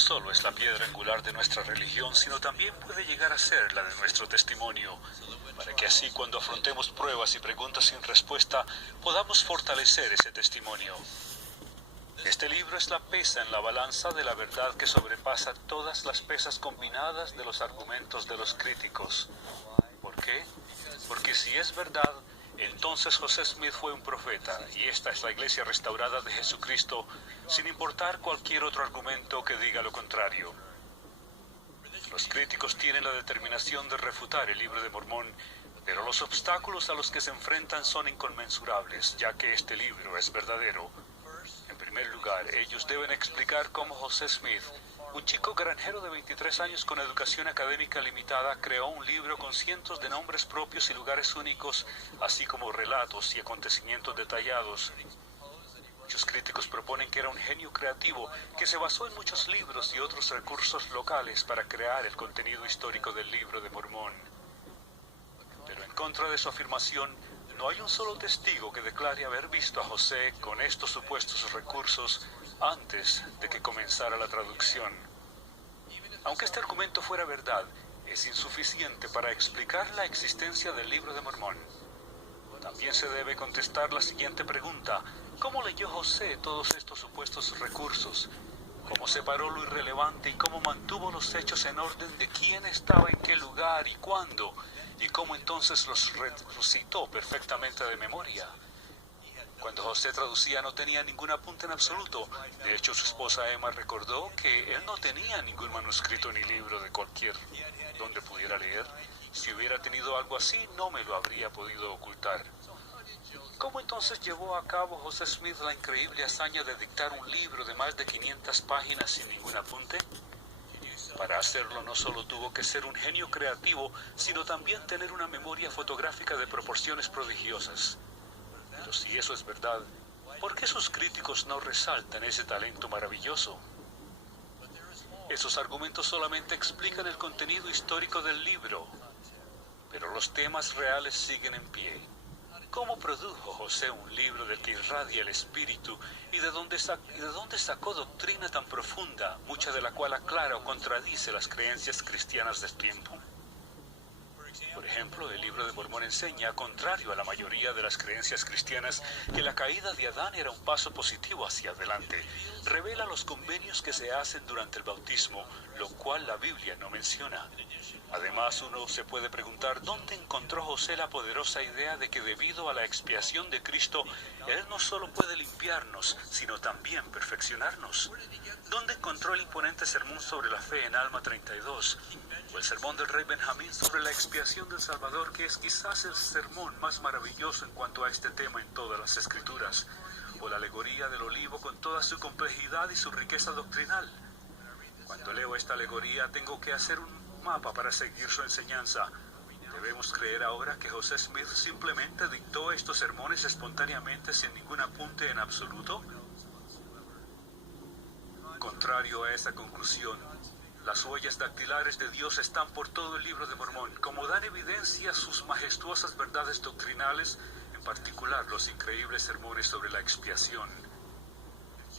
solo es la piedra angular de nuestra religión, sino también puede llegar a ser la de nuestro testimonio, para que así cuando afrontemos pruebas y preguntas sin respuesta, podamos fortalecer ese testimonio. Este libro es la pesa en la balanza de la verdad que sobrepasa todas las pesas combinadas de los argumentos de los críticos. ¿Por qué? Porque si es verdad, entonces José Smith fue un profeta, y esta es la iglesia restaurada de Jesucristo, sin importar cualquier otro argumento que diga lo contrario. Los críticos tienen la determinación de refutar el libro de Mormón, pero los obstáculos a los que se enfrentan son inconmensurables, ya que este libro es verdadero. En primer lugar, ellos deben explicar cómo José Smith, un chico granjero de 23 años con educación académica limitada, creó un libro con cientos de nombres propios y lugares únicos, así como relatos y acontecimientos detallados. Muchos críticos proponen que era un genio creativo que se basó en muchos libros y otros recursos locales para crear el contenido histórico del libro de Mormón. Pero en contra de su afirmación, no hay un solo testigo que declare haber visto a José con estos supuestos recursos antes de que comenzara la traducción. Aunque este argumento fuera verdad, es insuficiente para explicar la existencia del libro de Mormón. También se debe contestar la siguiente pregunta: ¿cómo leyó José todos estos supuestos recursos? ¿Cómo separó lo irrelevante y cómo mantuvo los hechos en orden de quién estaba en qué lugar y cuándo? ¿Y cómo entonces los recitó perfectamente de memoria? Cuando José traducía no tenía ningún apunte en absoluto. De hecho, su esposa Emma recordó que él no tenía ningún manuscrito ni libro de cualquier donde pudiera leer. Si hubiera tenido algo así, no me lo habría podido ocultar. ¿Cómo entonces llevó a cabo José Smith la increíble hazaña de dictar un libro de más de 500 páginas sin ningún apunte? Para hacerlo no solo tuvo que ser un genio creativo, sino también tener una memoria fotográfica de proporciones prodigiosas. Pero si eso es verdad, ¿por qué sus críticos no resaltan ese talento maravilloso? Esos argumentos solamente explican el contenido histórico del libro, pero los temas reales siguen en pie. ¿Cómo produjo José un libro del que irradia el espíritu y de dónde sacó doctrina tan profunda, mucha de la cual aclara o contradice las creencias cristianas del tiempo? Por ejemplo, el libro de Mormón enseña, contrario a la mayoría de las creencias cristianas, que la caída de Adán era un paso positivo hacia adelante. Revela los convenios que se hacen durante el bautismo, lo cual la Biblia no menciona. Además, uno se puede preguntar dónde encontró José la poderosa idea de que debido a la expiación de Cristo, Él no solo puede limpiarnos, sino también perfeccionarnos. ¿Dónde encontró el imponente sermón sobre la fe en Alma 32? O el sermón del rey Benjamín sobre la expiación del Salvador, que es quizás el sermón más maravilloso en cuanto a este tema en todas las Escrituras. O la alegoría del olivo con toda su complejidad y su riqueza doctrinal. Cuando leo esta alegoría tengo que hacer un mapa para seguir su enseñanza. ¿Debemos creer ahora que José Smith simplemente dictó estos sermones espontáneamente sin ningún apunte en absoluto? Contrario a esa conclusión, las huellas dactilares de Dios están por todo el libro de Mormón, como dan evidencia sus majestuosas verdades doctrinales, en particular los increíbles sermones sobre la expiación.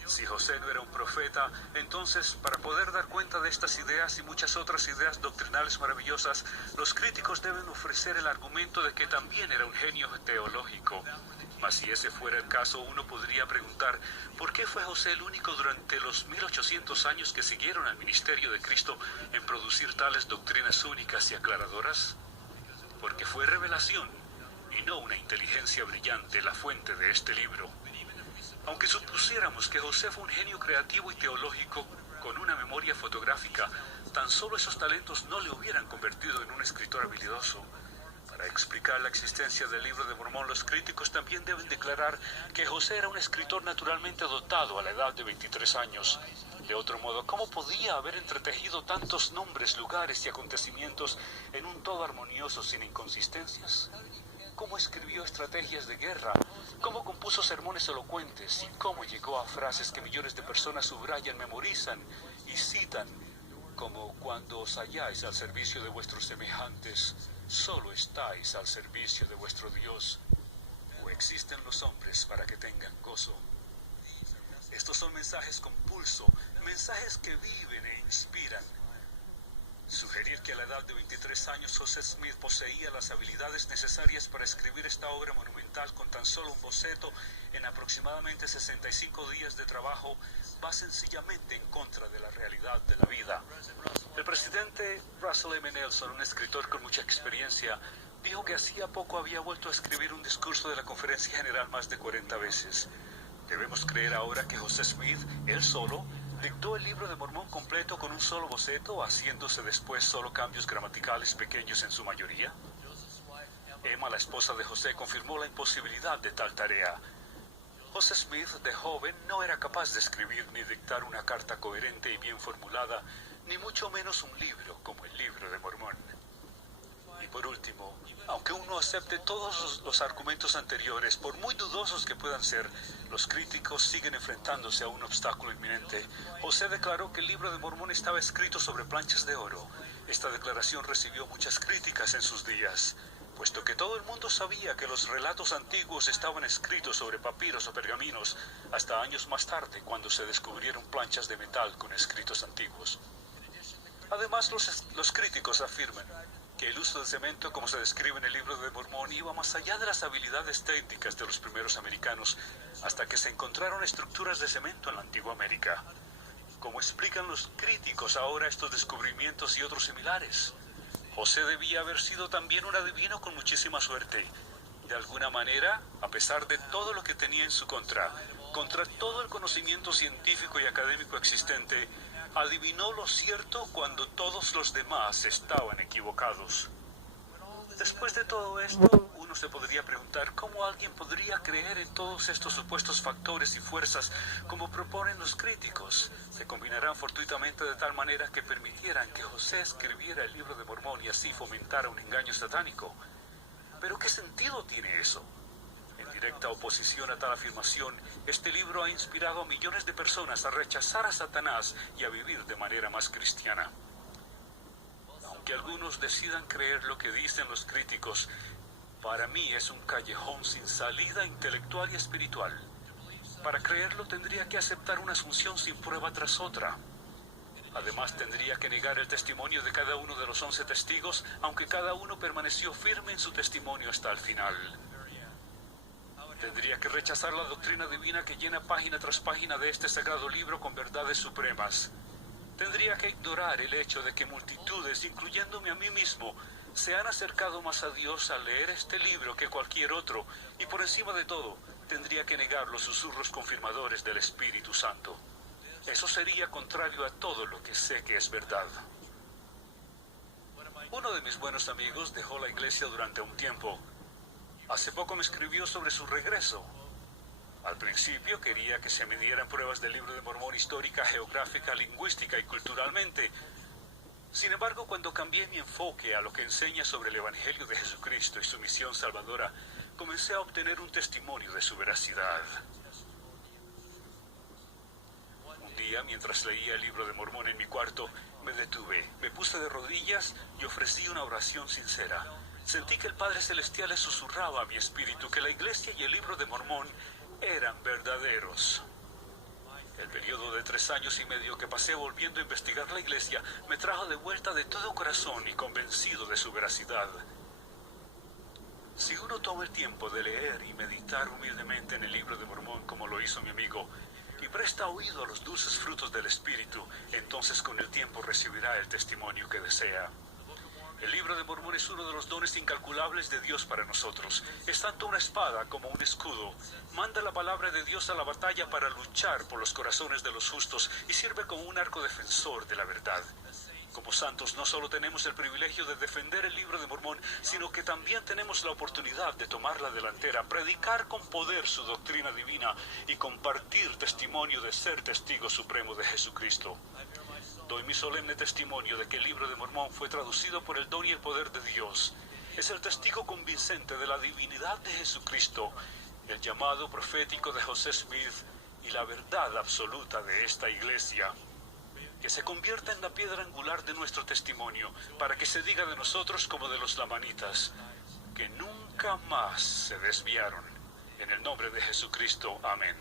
Si José no era un profeta, entonces, para poder dar cuenta de estas ideas y muchas otras ideas doctrinales maravillosas, los críticos deben ofrecer el argumento de que también era un genio teológico. Mas si ese fuera el caso, uno podría preguntar, ¿por qué fue José el único durante los 1800 años que siguieron al ministerio de Cristo en producir tales doctrinas únicas y aclaradoras? Porque fue revelación, y no una inteligencia brillante, la fuente de este libro. Aunque supusiéramos que José fue un genio creativo y teológico con una memoria fotográfica, tan solo esos talentos no le hubieran convertido en un escritor habilidoso. Para explicar la existencia del libro de Mormón, los críticos también deben declarar que José era un escritor naturalmente dotado a la edad de 23 años. De otro modo, ¿cómo podía haber entretejido tantos nombres, lugares y acontecimientos en un todo armonioso sin inconsistencias? ¿Cómo escribió estrategias de guerra? ¿Cómo compuso sermones elocuentes? ¿Y cómo llegó a frases que millones de personas subrayan, memorizan y citan? Como cuando os halláis al servicio de vuestros semejantes, solo estáis al servicio de vuestro Dios. ¿O existen los hombres para que tengan gozo? Estos son mensajes con pulso, mensajes que viven e inspiran. Sugerir que a la edad de 23 años José Smith poseía las habilidades necesarias para escribir esta obra monumental con tan solo un boceto en aproximadamente 65 días de trabajo va sencillamente en contra de la realidad de la vida. El presidente Russell M. Nelson, un escritor con mucha experiencia, dijo que hacía poco había vuelto a escribir un discurso de la Conferencia General más de 40 veces. Debemos creer ahora que José Smith, él solo, dictó el libro de Mormón completo con un solo boceto, haciéndose después solo cambios gramaticales pequeños en su mayoría. Emma, la esposa de José, confirmó la imposibilidad de tal tarea. José Smith, de joven, no era capaz de escribir ni dictar una carta coherente y bien formulada, ni mucho menos un libro como el Libro de Mormón. Y por último, aunque uno acepte todos los argumentos anteriores, por muy dudosos que puedan ser, los críticos siguen enfrentándose a un obstáculo inminente. José declaró que el Libro de Mormón estaba escrito sobre planchas de oro. Esta declaración recibió muchas críticas en sus días, puesto que todo el mundo sabía que los relatos antiguos estaban escritos sobre papiros o pergaminos, hasta años más tarde, cuando se descubrieron planchas de metal con escritos antiguos. Además, los críticos afirman que el uso de cemento, como se describe en el Libro de Mormón, iba más allá de las habilidades técnicas de los primeros americanos, hasta que se encontraron estructuras de cemento en la antigua América. ¿Cómo explican los críticos ahora estos descubrimientos y otros similares? José debía haber sido también un adivino con muchísima suerte. De alguna manera, a pesar de todo lo que tenía en su contra todo el conocimiento científico y académico existente, adivinó lo cierto cuando todos los demás estaban equivocados. Después de todo esto, uno se podría preguntar cómo alguien podría creer en todos estos supuestos factores y fuerzas como proponen los críticos. Se combinarán fortuitamente de tal manera que permitieran que José escribiera el Libro de Mormón y así fomentara un engaño satánico. ¿Pero qué sentido tiene eso? En directa oposición a tal afirmación, este libro ha inspirado a millones de personas a rechazar a Satanás y a vivir de manera más cristiana. Aunque algunos decidan creer lo que dicen los críticos, para mí es un callejón sin salida intelectual y espiritual. Para creerlo tendría que aceptar una asunción sin prueba tras otra. Además tendría que negar el testimonio de cada uno de los 11 testigos, aunque cada uno permaneció firme en su testimonio hasta el final. Tendría que rechazar la doctrina divina que llena página tras página de este sagrado libro con verdades supremas. Tendría que ignorar el hecho de que multitudes, incluyéndome a mí mismo, se han acercado más a Dios al leer este libro que cualquier otro, y por encima de todo, tendría que negar los susurros confirmadores del Espíritu Santo. Eso sería contrario a todo lo que sé que es verdad. Uno de mis buenos amigos dejó la iglesia durante un tiempo. Hace poco me escribió sobre su regreso. Al principio quería que se me dieran pruebas del Libro de Mormón histórica, geográfica, lingüística y culturalmente. Sin embargo, cuando cambié mi enfoque a lo que enseña sobre el Evangelio de Jesucristo y su misión salvadora, comencé a obtener un testimonio de su veracidad. Un día, mientras leía el Libro de Mormón en mi cuarto, me detuve, me puse de rodillas y ofrecí una oración sincera. Sentí que el Padre Celestial le susurraba a mi espíritu que la Iglesia y el Libro de Mormón eran verdaderos. El periodo de 3 años y medio que pasé volviendo a investigar la Iglesia me trajo de vuelta de todo corazón y convencido de su veracidad. Si uno toma el tiempo de leer y meditar humildemente en el Libro de Mormón como lo hizo mi amigo, y presta oído a los dulces frutos del Espíritu, entonces con el tiempo recibirá el testimonio que desea. El Libro de Mormón es uno de los dones incalculables de Dios para nosotros. Es tanto una espada como un escudo. Manda la palabra de Dios a la batalla para luchar por los corazones de los justos y sirve como un arco defensor de la verdad. Como santos no solo tenemos el privilegio de defender el Libro de Mormón, sino que también tenemos la oportunidad de tomar la delantera, predicar con poder su doctrina divina y compartir testimonio de ser testigo supremo de Jesucristo. Doy mi solemne testimonio de que el Libro de Mormón fue traducido por el don y el poder de Dios. Es el testigo convincente de la divinidad de Jesucristo, el llamado profético de José Smith y la verdad absoluta de esta iglesia. Que se convierta en la piedra angular de nuestro testimonio, para que se diga de nosotros como de los lamanitas, que nunca más se desviaron. En el nombre de Jesucristo, amén.